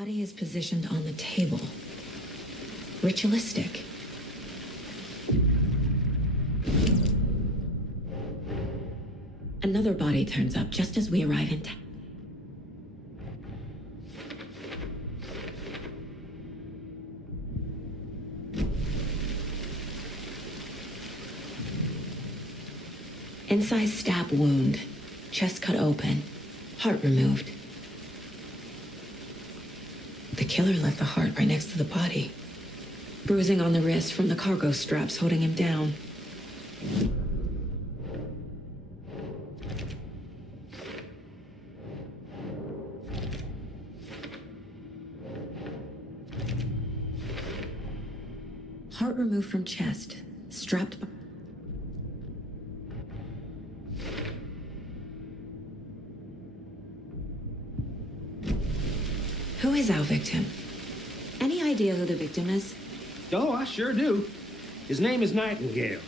body is positioned on the table. Ritualistic. Another body turns up just as we arrive in town. Incised stab wound, chest cut open, heart removed. The killer left the heart right next to the body. Bruising on the wrist from the cargo straps holding him down. Heart removed from chest, strapped. Who is our victim? Any idea who the victim is? Oh, I sure do. His name is Nightingale.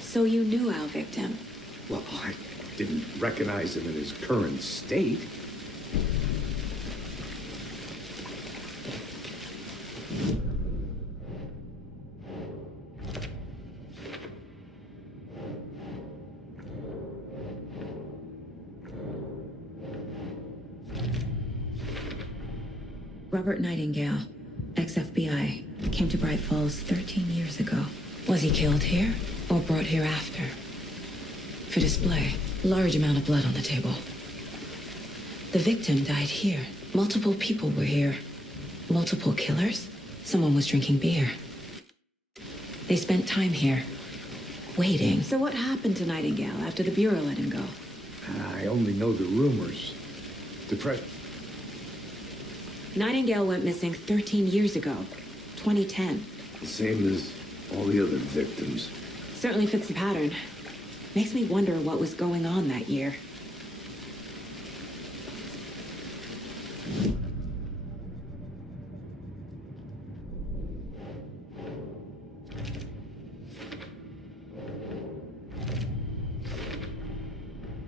So you knew our victim? Well, I didn't recognize him in his current state. Robert Nightingale, ex-FBI, came to Bright Falls 13 years ago. Was he killed here or brought here after? For display, large amount of blood on the table. The victim died here. Multiple people were here. Multiple killers? Someone was drinking beer. They spent time here, waiting. So what happened to Nightingale after the Bureau let him go? I only know the rumors. Nightingale went missing 13 years ago, 2010. The same as all the other victims. Certainly fits the pattern. Makes me wonder what was going on that year.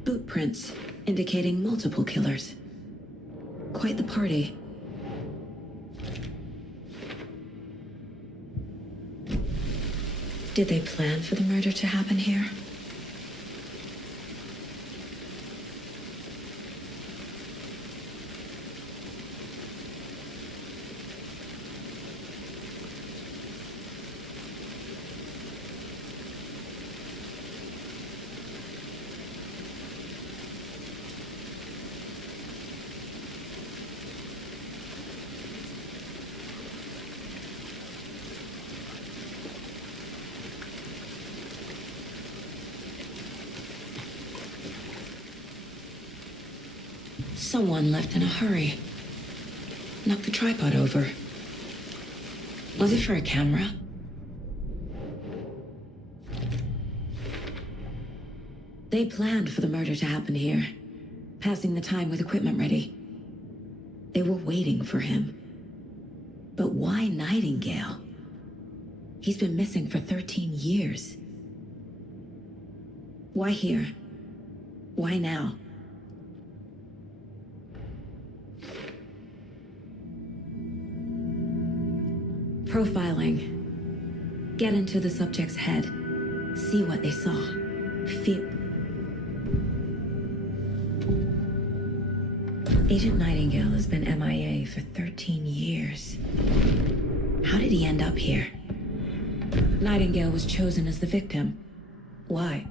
Boot prints indicating multiple killers. Quite the party. Did they plan for the murder to happen here? Someone left in a hurry. Knocked the tripod over. Was it for a camera? They planned for the murder to happen here, passing the time with equipment ready. They were waiting for him. But why Nightingale? He's been missing for 13 years. Why here? Why now? Profiling. Get into the subject's head. See what they saw. Feel. Agent Nightingale has been MIA for 13 years. How did he end up here? Nightingale was chosen as the victim. Why?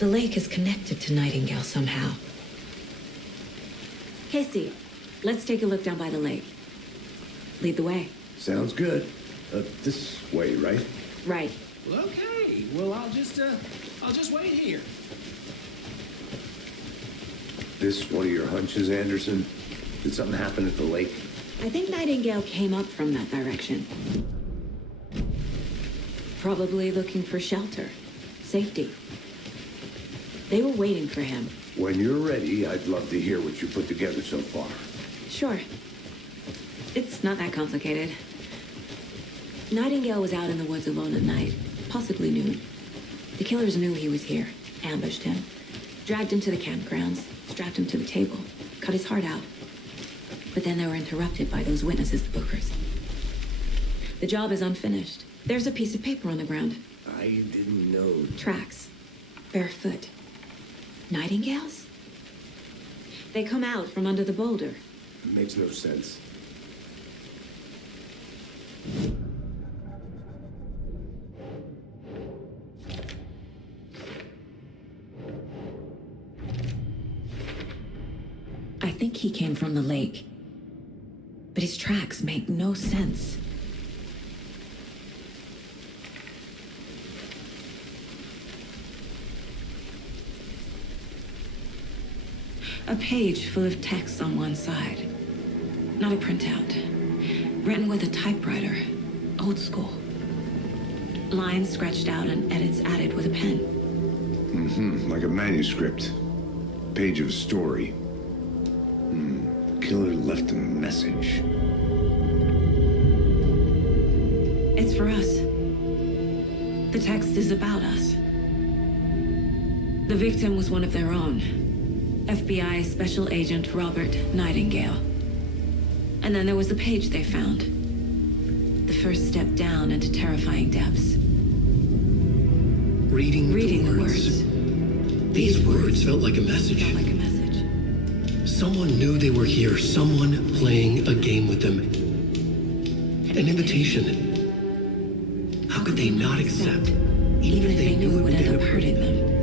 The lake is connected to Nightingale somehow. Casey, let's take a look down by the lake. Lead the way. Sounds good. This way, right? Right. Well, okay. Well, I'll just wait here. This one of your hunches, Anderson? Did something happen at the lake? I think Nightingale came up from that direction. Probably looking for shelter, safety. They were waiting for him. When you're ready, I'd love to hear what you put together so far. Sure. It's not that complicated. Nightingale was out in the woods alone at night, possibly noon. The killers knew he was here, ambushed him, dragged him to the campgrounds, strapped him to the table, cut his heart out. But then they were interrupted by those witnesses, the Bookers. The job is unfinished. There's a piece of paper on the ground. I didn't know. Tracks. Barefoot. Nightingales? They come out from under the boulder. Makes no sense. I think he came from the lake. But his tracks make no sense. A page full of text on one side. Not a printout. Written with a typewriter. Old school. Lines scratched out and edits added with a pen. Mm-hmm, like a manuscript. Page of story. The killer left a message. It's for us. The text is about us. The victim was one of their own. FBI Special Agent Robert Nightingale. And then there was the page they found. The first step down into terrifying depths. Reading the words. These words felt like a message. Felt like a message. Someone knew they were here. Someone playing a game with them. An invitation. How could they not accept? Even if they knew it would end up hurting them.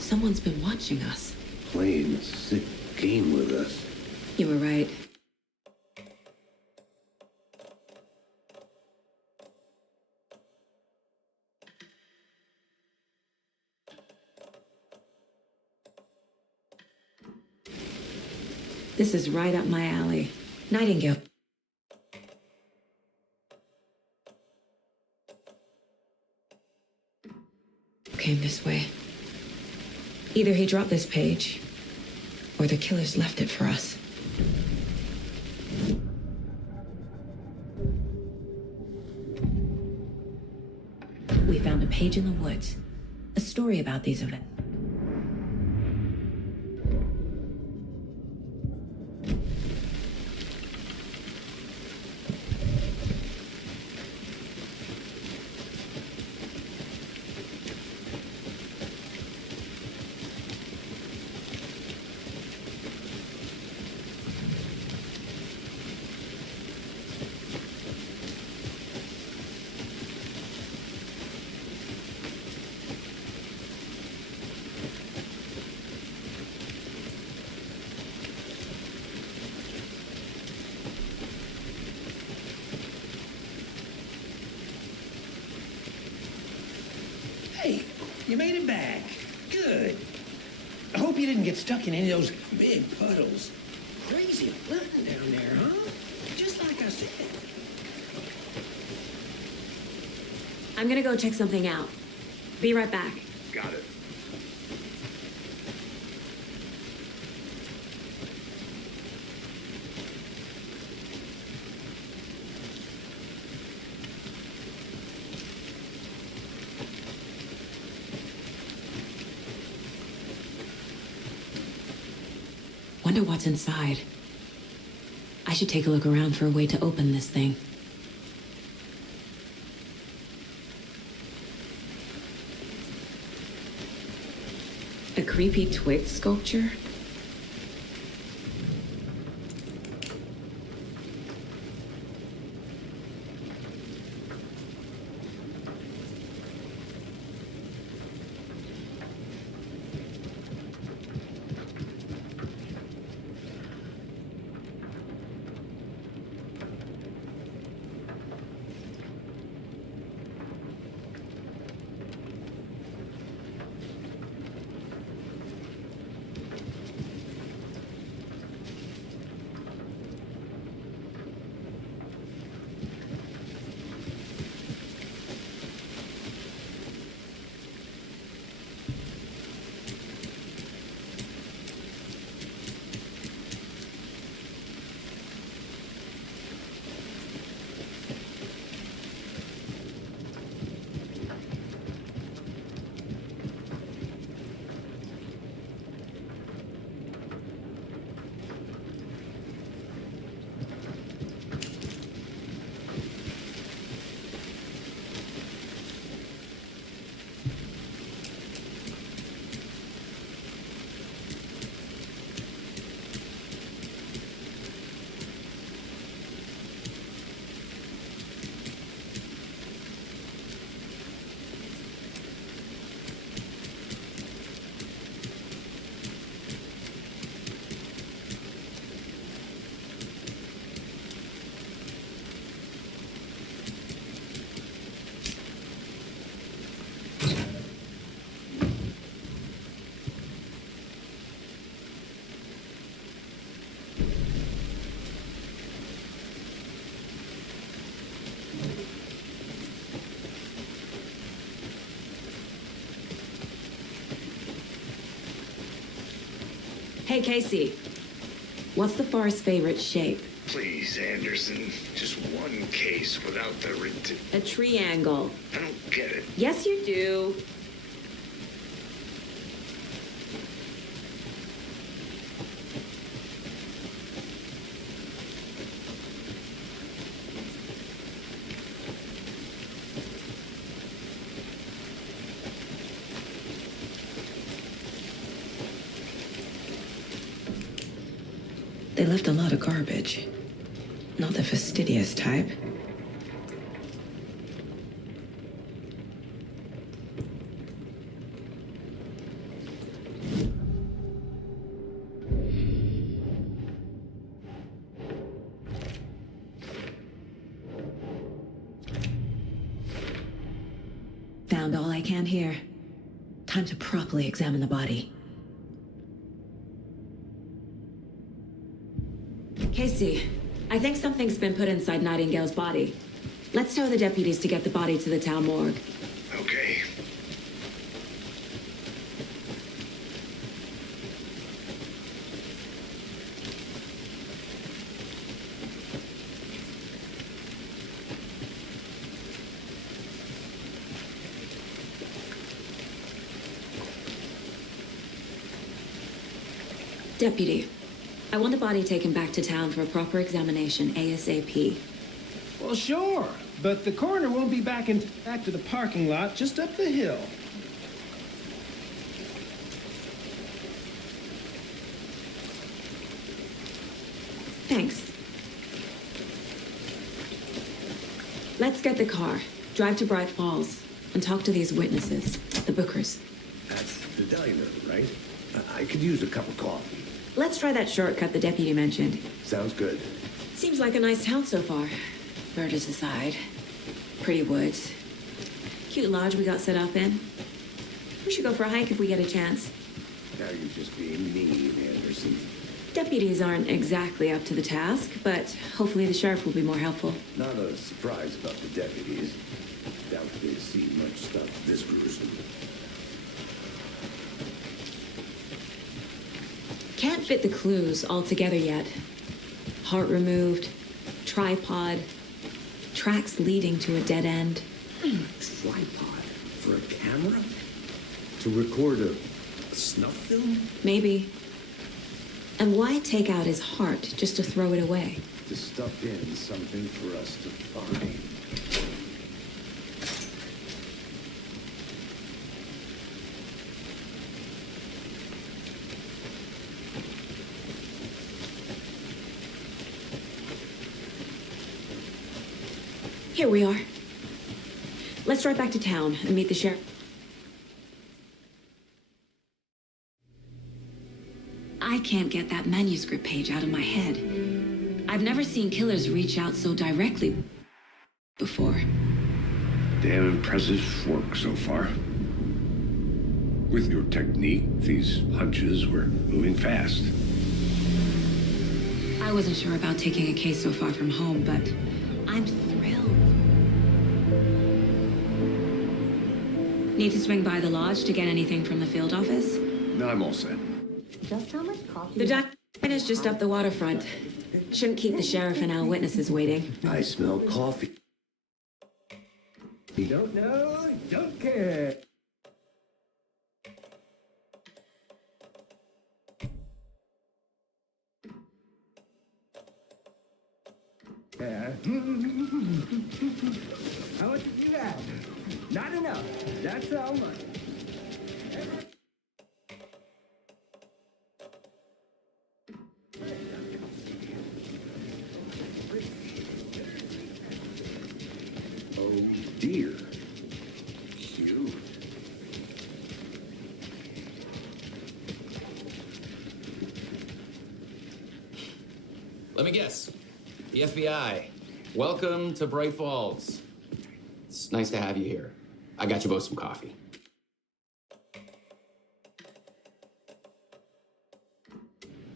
Someone's been watching us. Playing a sick game with us. You were right. This is right up my alley. Nightingale. Came this way. Either he dropped this page, or the killers left it for us. We found a page in the woods. A story about these events. Hey, you made it back. Good. I hope you didn't get stuck in any of those big puddles. Crazy flooding down there, huh? Just like I said. I'm gonna go check something out. Be right back. Got it. Wonder what's inside. I should take a look around for a way to open this thing. A creepy twig sculpture? Hey, Casey. What's the far's favorite shape? Please, Anderson. Just one case without the A triangle. I don't get it. Yes, you do. They left a lot of garbage. Not the fastidious type. Found all I can here. Time to properly examine the body. Casey, I think something's been put inside Nightingale's body. Let's tell the deputies to get the body to the town morgue. Okay. Deputy, I want the body taken back to town for a proper examination ASAP. Well, sure, but the coroner won't be back to the parking lot just up the hill. Thanks. Let's get the car, drive to Bright Falls, and talk to these witnesses, the Bookers. That's the diner, right? I could use a cup of coffee. Let's try that shortcut the deputy mentioned. Sounds good. Seems like a nice town so far. Murders aside. Pretty woods. Cute lodge we got set up in. We should go for a hike if we get a chance. Now you're just being mean, Anderson. Deputies aren't exactly up to the task, but hopefully the sheriff will be more helpful. Not a surprise about the deputies. Doubt they've seen much stuff this gruesome. Can't fit the clues all together yet. Heart removed, tripod, tracks leading to a dead end. Tripod? For a camera? To record a snuff film? Maybe. And why take out his heart just to throw it away? To stuff in something for us to find. Here we are. Let's drive back to town and meet the sheriff. I can't get that manuscript page out of my head. I've never seen killers reach out so directly before. Damn impressive work so far. With your technique, these hunches were moving fast. I wasn't sure about taking a case so far from home, but I'm thrilled. Need to swing by the lodge to get anything from the field office? No, I'm all set. Just how much coffee? The dock is just up the waterfront. Shouldn't keep the sheriff and our witnesses waiting. I smell coffee. Don't know, don't care. Yeah. How much did you have? Not enough. That's how much. Oh dear. Cute. Let me guess. The FBI. Welcome to Bright Falls. It's nice to have you here. I got you both some coffee.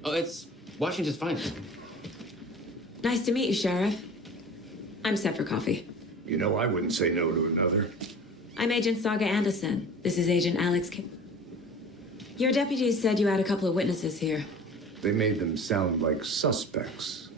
Oh, it's Washington's finest. Nice to meet you, Sheriff. I'm set for coffee. You know, I wouldn't say no to another. I'm Agent Saga Anderson. This is Agent Alex Your deputies said you had a couple of witnesses here. They made them sound like suspects.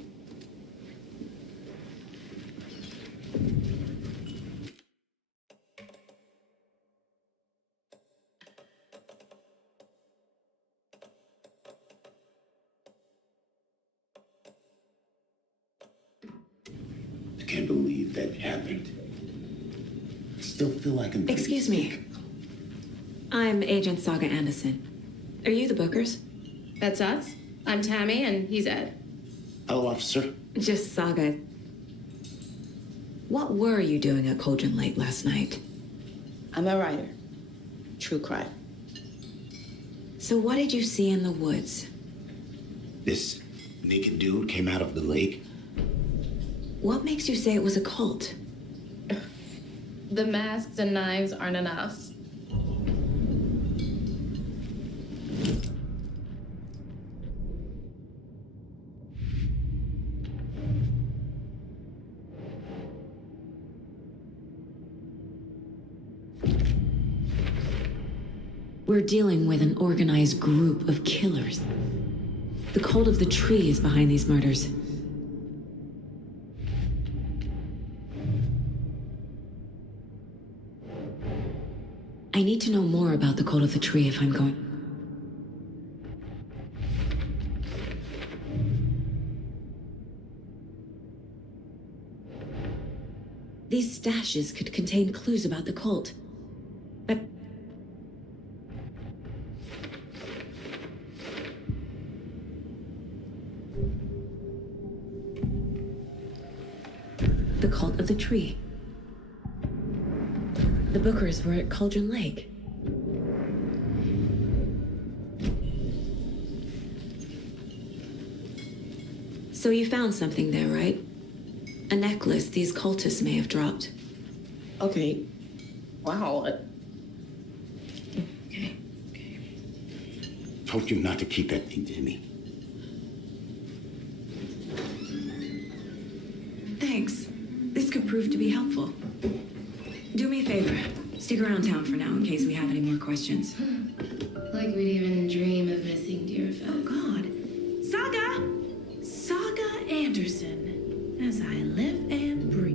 I can't believe that happened. I still feel like I'm... Excuse me. I'm Agent Saga Anderson. Are you the Bookers? That's us. I'm Tammy, and he's Ed. Hello, officer. Just Saga. What were you doing at Cauldron Lake last night? I'm a writer. True crime. So what did you see in the woods? This naked dude came out of the lake. What makes you say it was a cult? The masks and knives aren't enough. We're dealing with an organized group of killers. The cult of the tree is behind these murders. I need to know more about the cult of the tree if I'm going... These stashes could contain clues about the cult. But... the cult of the tree. The Bookers were at Cauldron Lake. So you found something there, right? A necklace these cultists may have dropped. Okay. Wow. Okay. Told you not to keep that thing to me. Thanks. This could prove to be helpful. Do me a favor. Stick around town for now in case we have any more questions. Like we'd even dream of missing dear Oh, folks. God. Saga! Saga Anderson. As I live and breathe.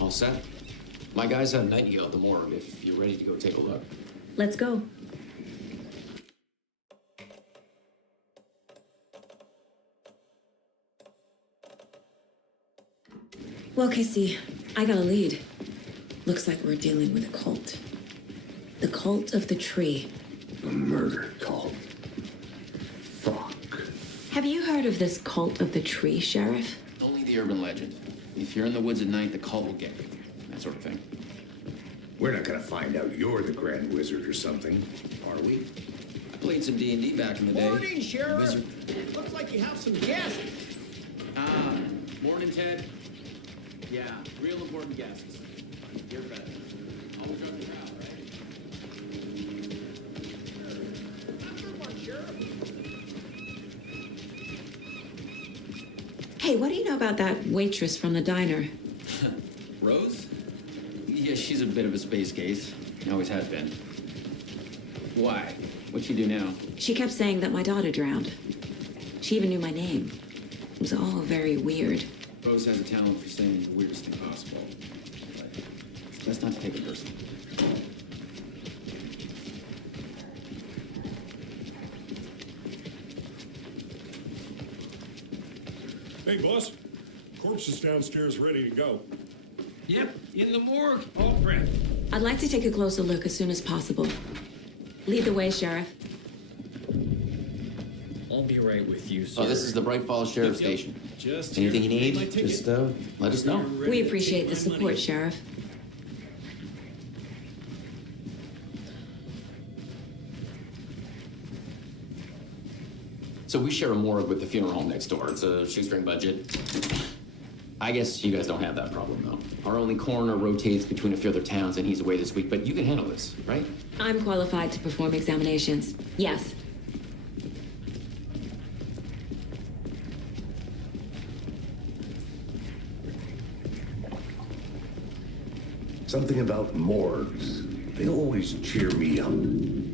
All set? My guys have Nightingale at the morgue if you're ready to go take a look. Let's go. Well, Casey, I got a lead. Looks like we're dealing with a cult. The cult of the tree. A murder cult. Fuck. Have you heard of this cult of the tree, Sheriff? Only the urban legend. If you're in the woods at night, the cult will get you. That sort of thing. We're not gonna find out you're the Grand Wizard or something, are we? I played some D&D back in the day. Morning, Sheriff. Wizard. Looks like you have some guests. Ah, morning, Ted. Yeah, real important guests. You're better. Always drop the crowd, right? Hey, what do you know about that waitress from the diner? Rose? Yeah, she's a bit of a space case. Always has been. Why? What'd she do now? She kept saying that my daughter drowned. She even knew my name. It was all very weird. Rose has a talent for saying the weirdest thing possible. But best not to take it personally. Hey, boss. Corpse is downstairs ready to go. Yep, in the morgue. All prepped. I'd like to take a closer look as soon as possible. Lead the way, Sheriff. I'll be right with you, sir. Oh, this is the Bright Falls Sheriff Yep, yep. Station. Just Anything you here. Pay my need, ticket. just let us know. You're ready We to appreciate take the my support, money. Sheriff. So we share a morgue with the funeral home next door. It's a shoestring budget. I guess you guys don't have that problem, though. Our only coroner rotates between a few other towns, and he's away this week, but you can handle this, right? I'm qualified to perform examinations. Yes. Something about morgues. They always cheer me up.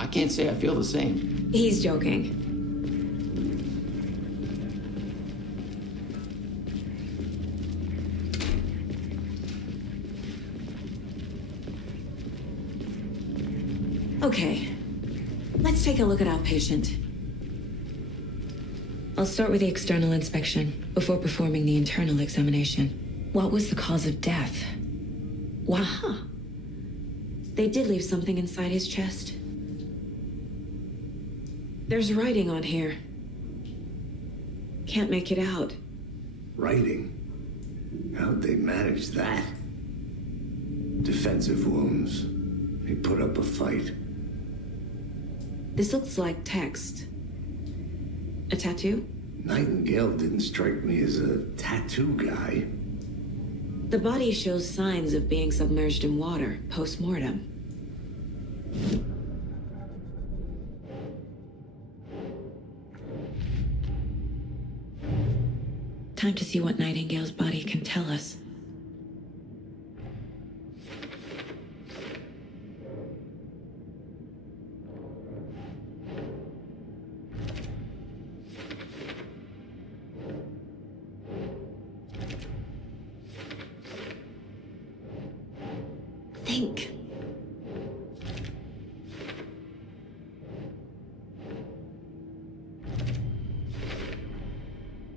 I can't say I feel the same. He's joking. Okay, let's take a look at our patient. I'll start with the external inspection before performing the internal examination. What was the cause of death? Wow. They did leave something inside his chest. There's writing on here. Can't make it out. Writing? How'd they manage that? Defensive wounds. He put up a fight. This looks like text. A tattoo? Nightingale didn't strike me as a tattoo guy. The body shows signs of being submerged in water post-mortem. Time to see what Nightingale's body can tell us. Think.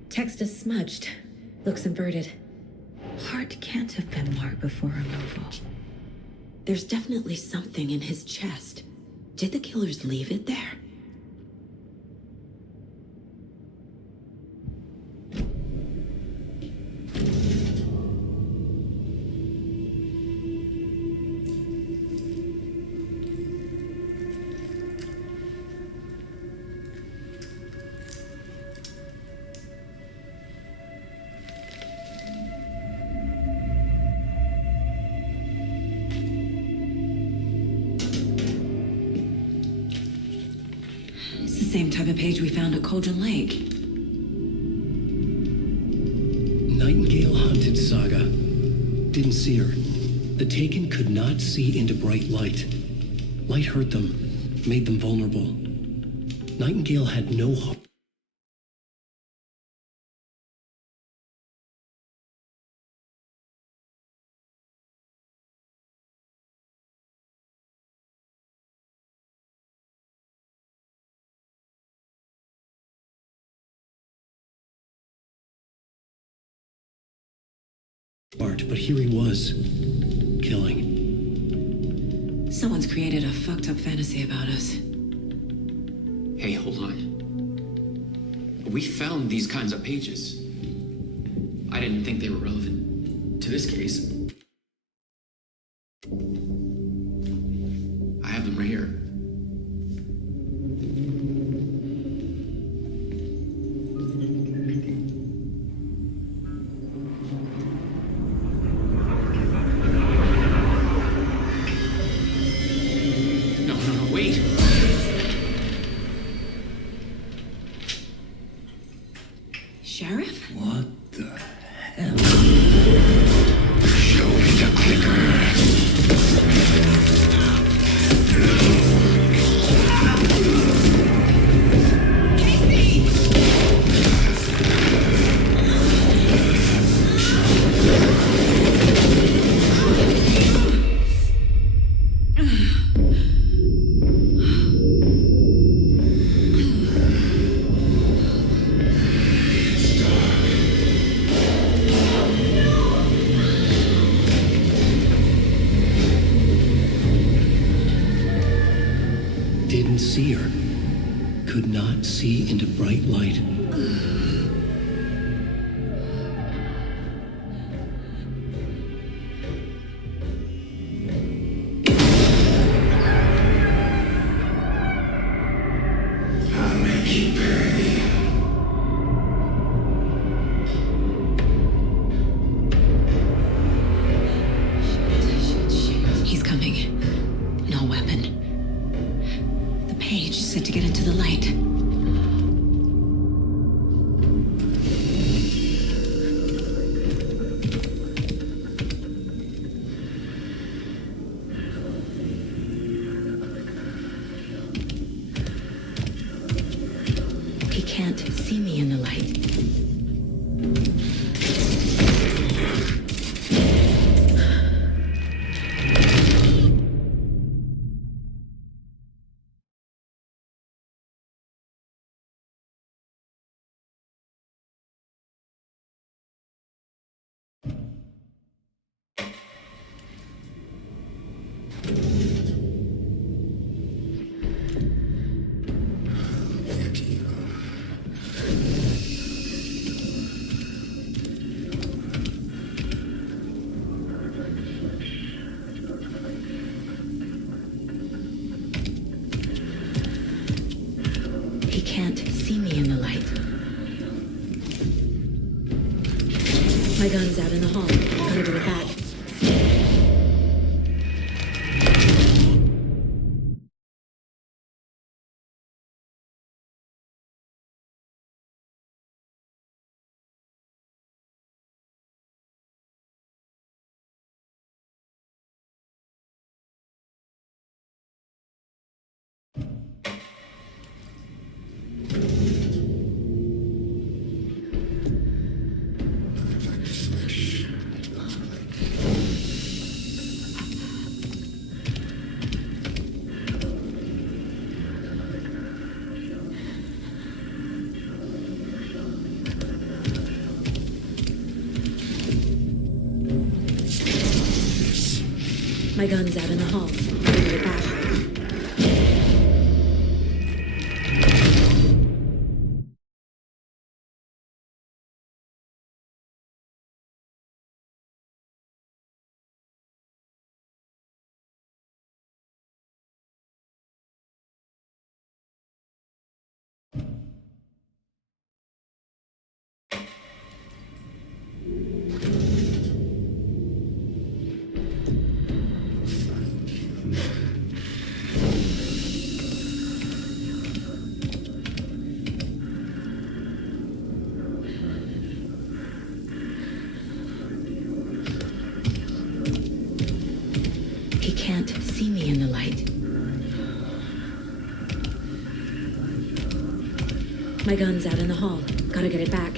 Text is smudged. Looks inverted. Heart can't have been marked before removal. There's definitely something in his chest. Did the killers leave it there? Same type of page we found at Cauldron Lake. Nightingale hunted Saga. Didn't see her. The Taken could not see into bright light. Light hurt them, made them vulnerable. Nightingale had no heart. But here he was, killing. Someone's created a fucked up fantasy about us. Hey, hold on. We found these kinds of pages. I didn't think they were relevant to this case. I have them right here. Wait. Sheriff? What the hell? Show me the clicker. Didn't see her. Could not see into bright light. I'll make you pay. He's coming. No weapon. The page said to get into the light. He can't see me in the light. He can't see me in the light. My gun's out in the hall. Gotta give it back. My gun's out in the hall. Gotta give it back. He can't see me in the light. My gun's out in the hall. Gotta get it back.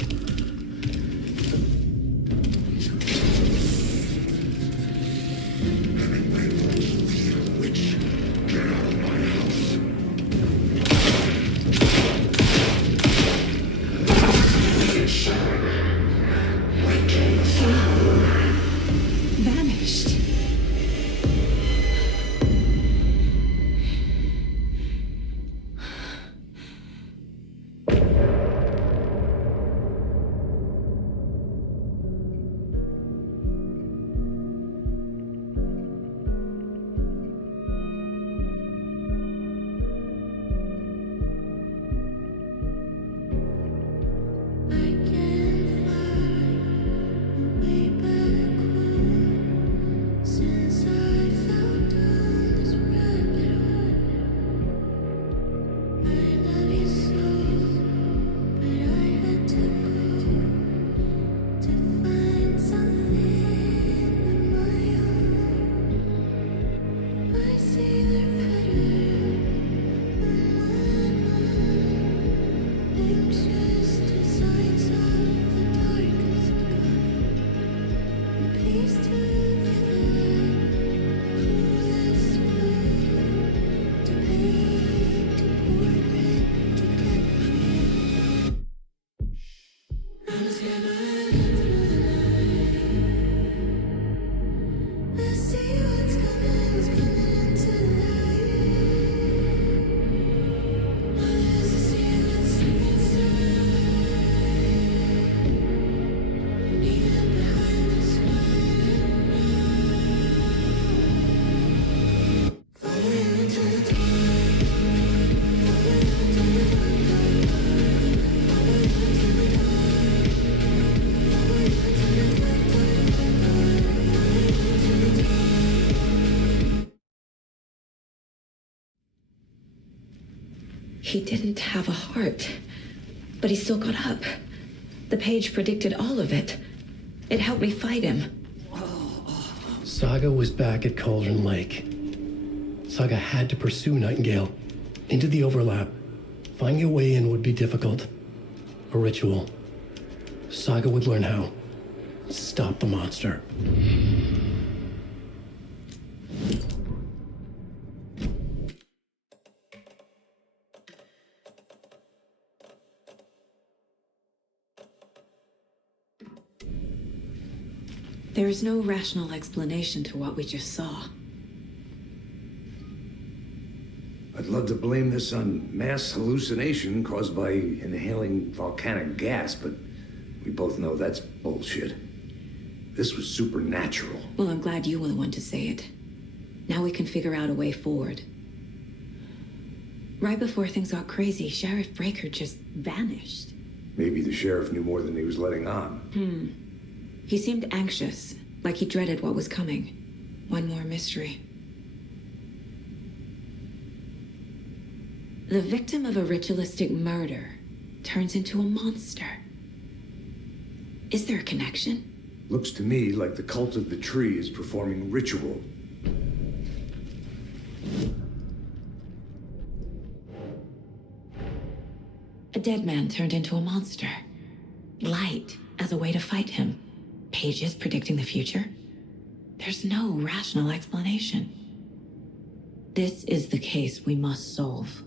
Vanished. He didn't have a heart, but he still got up. The page predicted all of it. It helped me fight him. Saga was back at Cauldron Lake. Saga had to pursue Nightingale into the overlap, Finding a way in would be difficult. A ritual. Saga would learn how. Stop the monster. There is no rational explanation to what we just saw. I'd love to blame this on mass hallucination caused by inhaling volcanic gas, but we both know that's bullshit. This was supernatural. Well, I'm glad you were the one to say it. Now we can figure out a way forward. Right before things got crazy, Sheriff Breaker just vanished. Maybe the sheriff knew more than he was letting on. He seemed anxious, like he dreaded what was coming. One more mystery. The victim of a ritualistic murder turns into a monster. Is there a connection? Looks to me like the cult of the tree is performing ritual. A dead man turned into a monster. Light as a way to fight him. Pages predicting the future. There's no rational explanation. This is the case we must solve.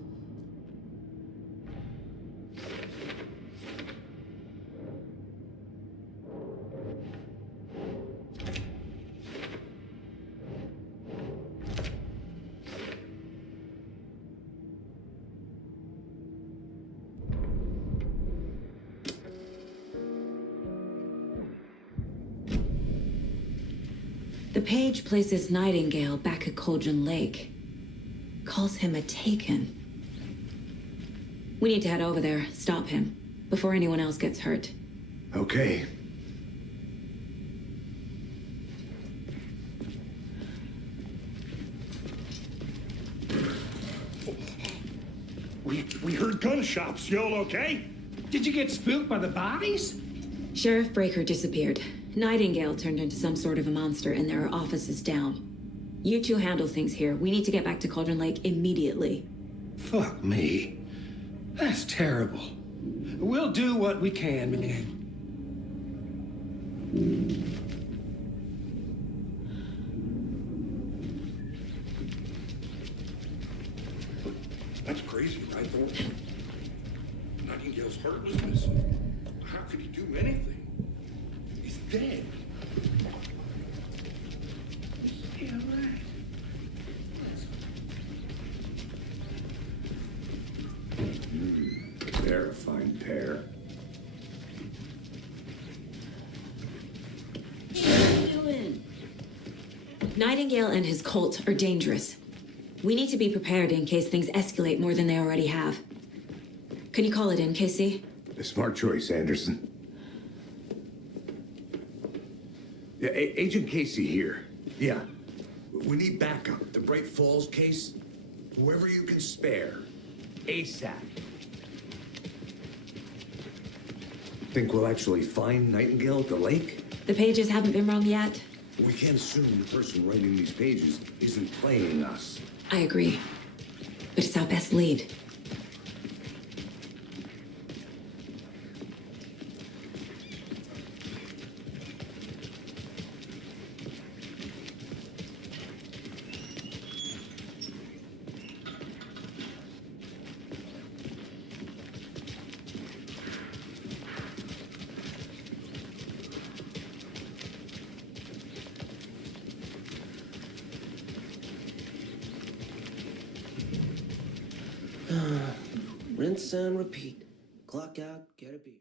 The page places Nightingale back at Cauldron Lake. Calls him a Taken. We need to head over there, stop him, before anyone else gets hurt. Okay. We heard gunshots. You all okay? Did you get spooked by the bodies? Sheriff Breaker disappeared. Nightingale turned into some sort of a monster, and there are offices down. You two handle things here. We need to get back to Cauldron Lake immediately. Fuck me. That's terrible. We'll do what we can, man. That's crazy, right, Thornton? Nightingale's heart was missing. How could he do anything? He's dead. Yeah, right. They're a fine pair. What are you doing? Nightingale and his cult are dangerous. We need to be prepared in case things escalate more than they already have. Can you call it in, Casey? A smart choice, Anderson. Yeah, Agent Casey here. Yeah. We need backup. The Bright Falls case. Whoever you can spare. ASAP. Think we'll actually find Nightingale at the lake? The pages haven't been wrong yet. We can't assume the person writing these pages isn't playing us. I agree. But it's our best lead. Rinse and repeat. Clock out, get a beer.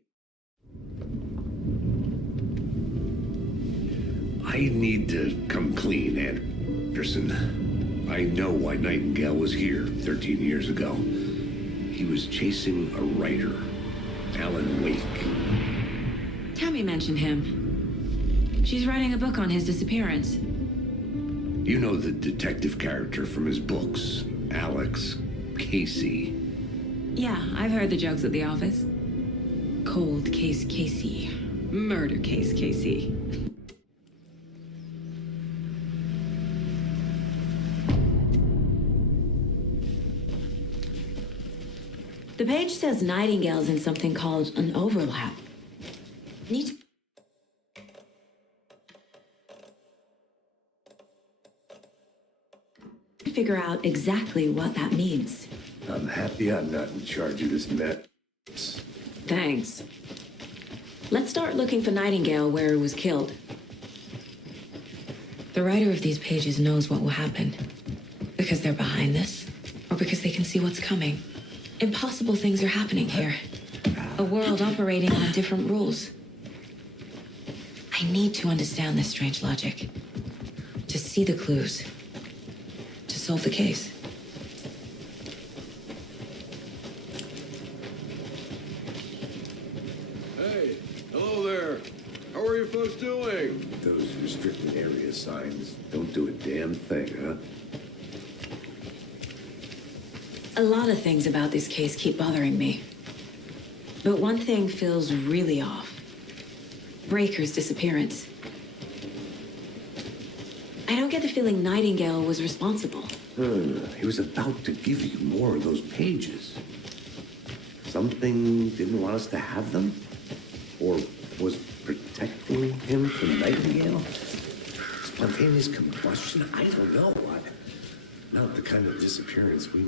I need to come clean, Anderson. I know why Nightingale was here 13 years ago. He was chasing a writer, Alan Wake. Tammy mentioned him. She's writing a book on his disappearance. You know the detective character from his books, Alex Casey. Yeah, I've heard the jokes at the office. Cold case Casey. Murder case Casey. The page says Nightingale's in something called an overlap. Need to figure out exactly what that means. I'm happy I'm not in charge of this mess. Thanks. Let's start looking for Nightingale where he was killed. The writer of these pages knows what will happen. Because they're behind this, or because they can see what's coming. Impossible things are happening here. A world operating on different rules. I need to understand this strange logic. To see the clues. To solve the case. Hey, hello there. How are you folks doing? Those restricted area signs don't do a damn thing, huh? A lot of things about this case keep bothering me. But one thing feels really off. Breaker's disappearance. I don't get the feeling Nightingale was responsible. He was about to give you more of those pages. Something didn't want us to have them? Or was protecting him from Nightingale? Spontaneous combustion? I don't know. Not the kind of disappearance we...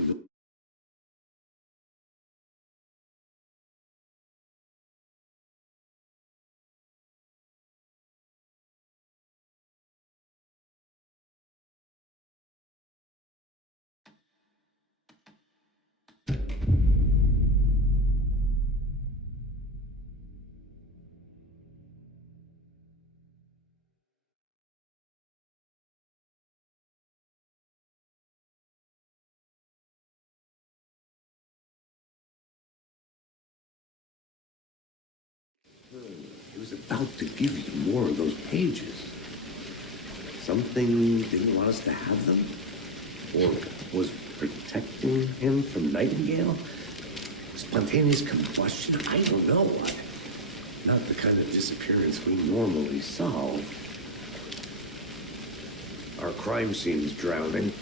He was about to give you more of those pages. Something didn't want us to have them? Or was protecting him from Nightingale? Spontaneous combustion? I don't know. Not the kind of disappearance we normally solve. Our crime scene's drowning.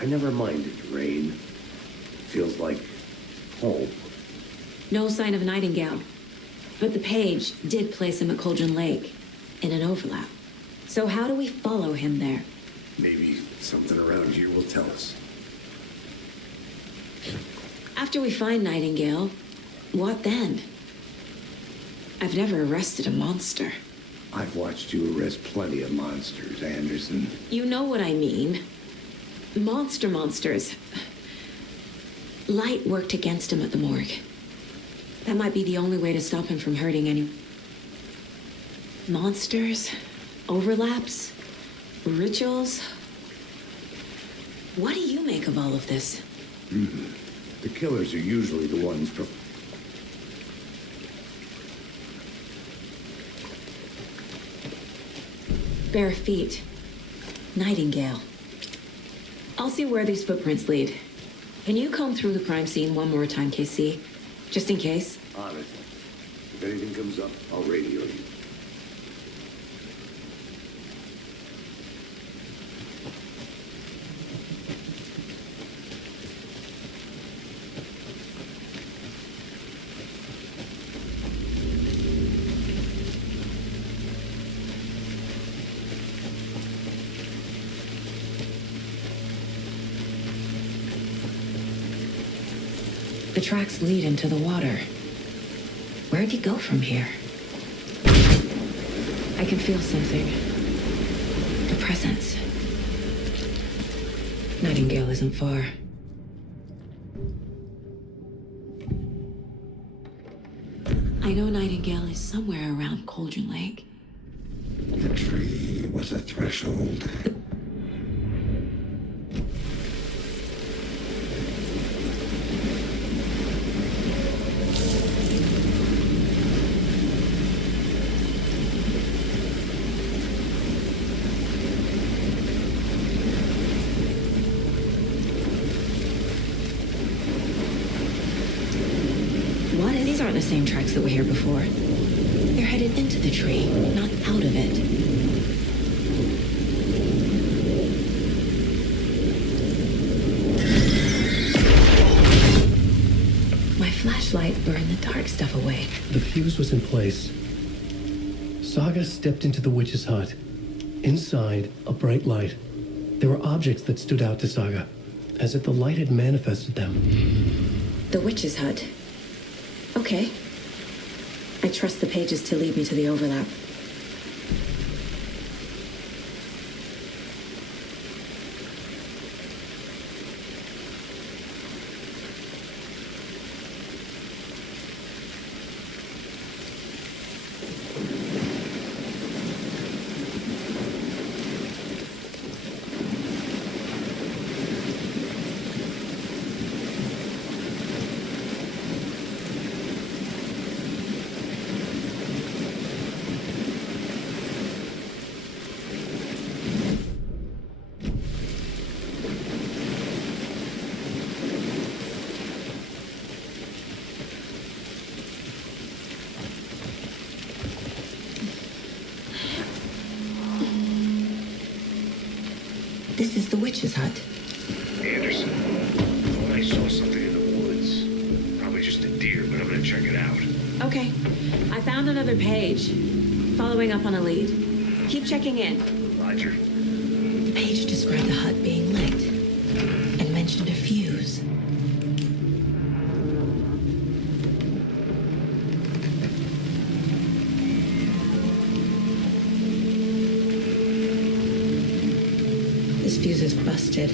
I never minded rain. Feels like home. No sign of Nightingale. But the page did place him at Cauldron Lake, in an overlap. So how do we follow him there? Maybe something around here will tell us. After we find Nightingale, what then? I've never arrested a monster. I've watched you arrest plenty of monsters, Anderson. You know what I mean. Monsters. Light worked against him at the morgue. That might be the only way to stop him from hurting any... Monsters? Overlaps? Rituals? What do you make of all of this? The killers are usually the ones... Bare feet. Nightingale. I'll see where these footprints lead. Can you comb through the crime scene one more time, KC? Just in case? On it. If anything comes up, I'll radio you. The tracks lead into the water. Where'd he go from here? I can feel something. A presence. Nightingale isn't far. I know Nightingale is somewhere around Cauldron Lake. The tree was a threshold. These aren't the same tracks that were here before. They're headed into the tree, not out of it. My flashlight burned the dark stuff away. The fuse was in place. Saga stepped into the witch's hut. Inside, a bright light. There were objects that stood out to Saga, as if the light had manifested them. The witch's hut. Okay. I trust the pages to lead me to the overlap. This is the witch's hut. Anderson, thought I saw something in the woods. Probably just a deer, but I'm gonna check it out. Okay. I found another page. Following up on a lead. Keep checking in. Roger. The page described the hut being lit and mentioned a fuse. This fuse is busted.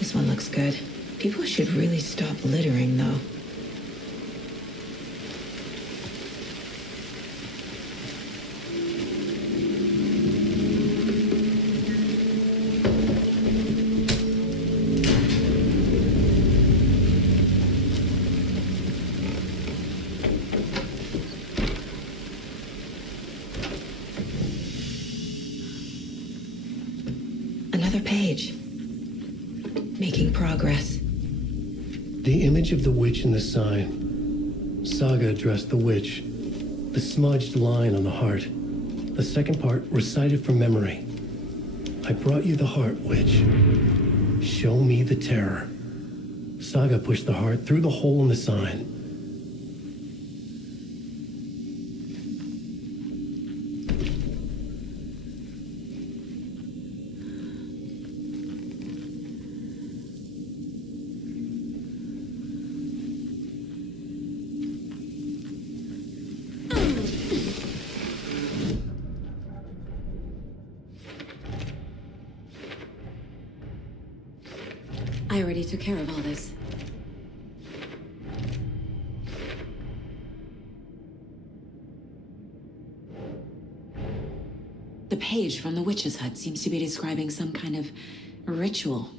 This one looks good. People should really stop littering, though. Another page. Making progress. The image of the witch in the sign. Saga addressed the witch. The smudged line on the heart. The second part recited from memory. I brought you the heart, witch. Show me the terror. Saga pushed the heart through the hole in the sign. I already took care of all this. The page from the witch's hut seems to be describing some kind of ritual.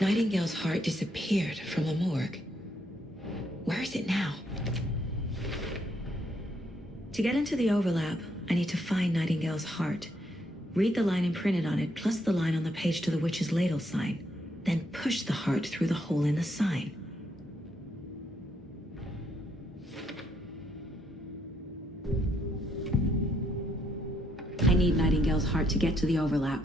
Nightingale's heart disappeared from the morgue. Where is it now? To get into the overlap, I need to find Nightingale's heart. Read the line imprinted on it, plus the line on the page to the witch's ladle sign. Then push the heart through the hole in the sign. I need Nightingale's heart to get to the overlap.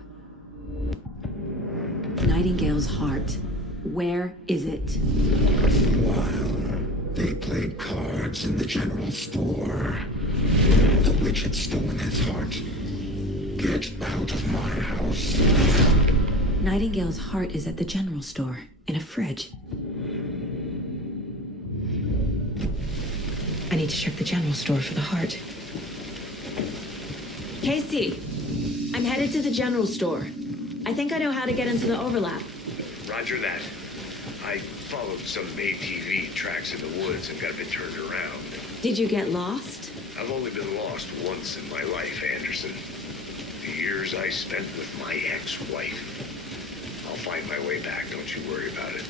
Nightingale's heart. Where is it? While they played cards in the general store, the witch had stolen his heart. Get out of my house. Nightingale's heart is at the general store, in a fridge. I need to check the general store for the heart. Casey, I'm headed to the general store. I think I know how to get into the overlap. Roger that. I followed some ATV tracks in the woods and got a bit turned around. Did you get lost? I've only been lost once in my life, Anderson. The years I spent with my ex-wife. I'll find my way back, don't you worry about it.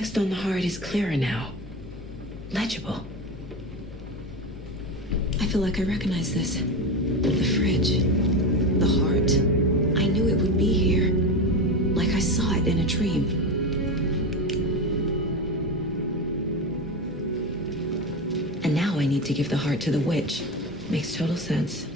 text on the heart is clearer now. Legible. I feel like I recognize this. The fridge. The heart. I knew it would be here. Like I saw it in a dream. And now I need to give the heart to the witch. Makes total sense.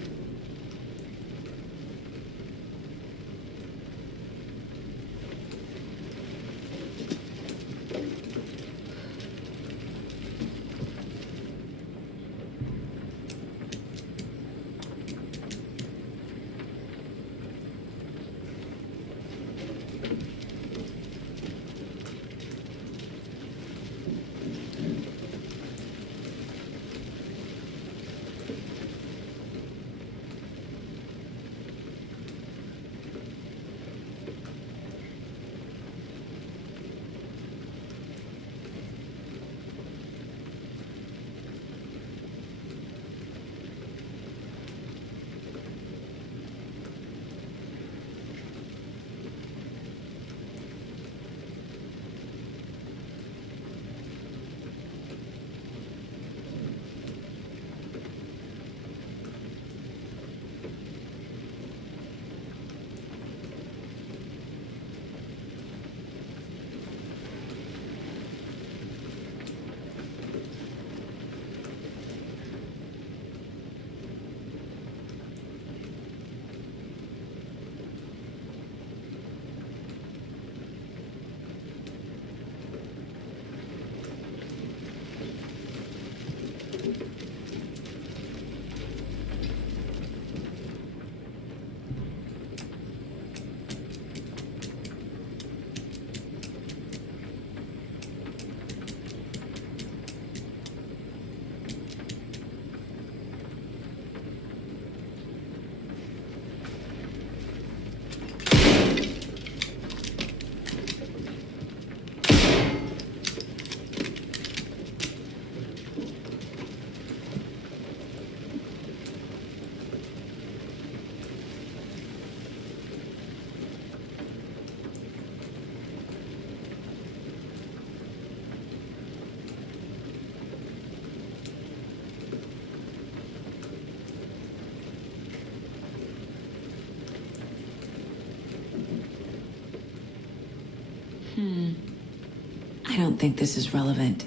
I don't think this is relevant.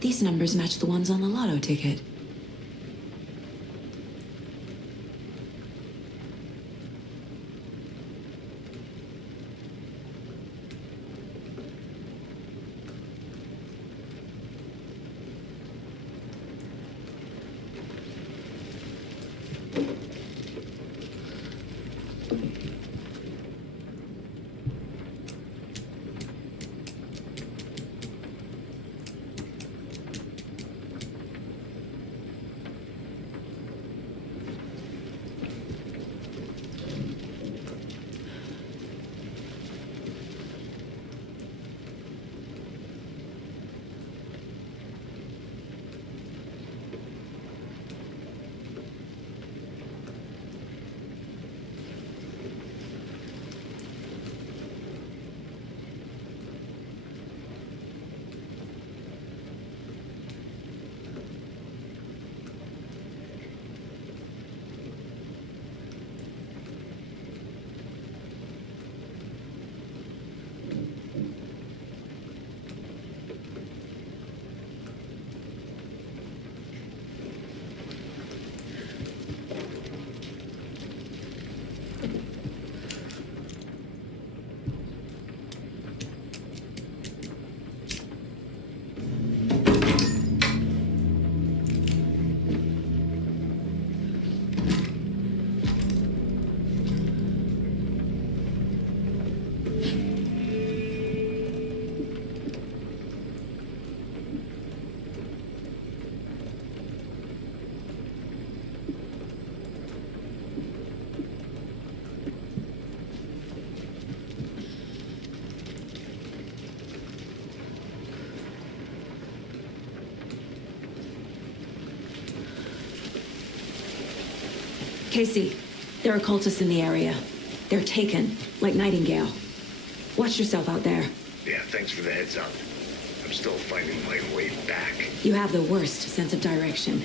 These numbers match the ones on the lotto ticket. Casey, there are cultists in the area. They're taken, like Nightingale. Watch yourself out there. Yeah, thanks for the heads up. I'm still finding my way back. You have the worst sense of direction.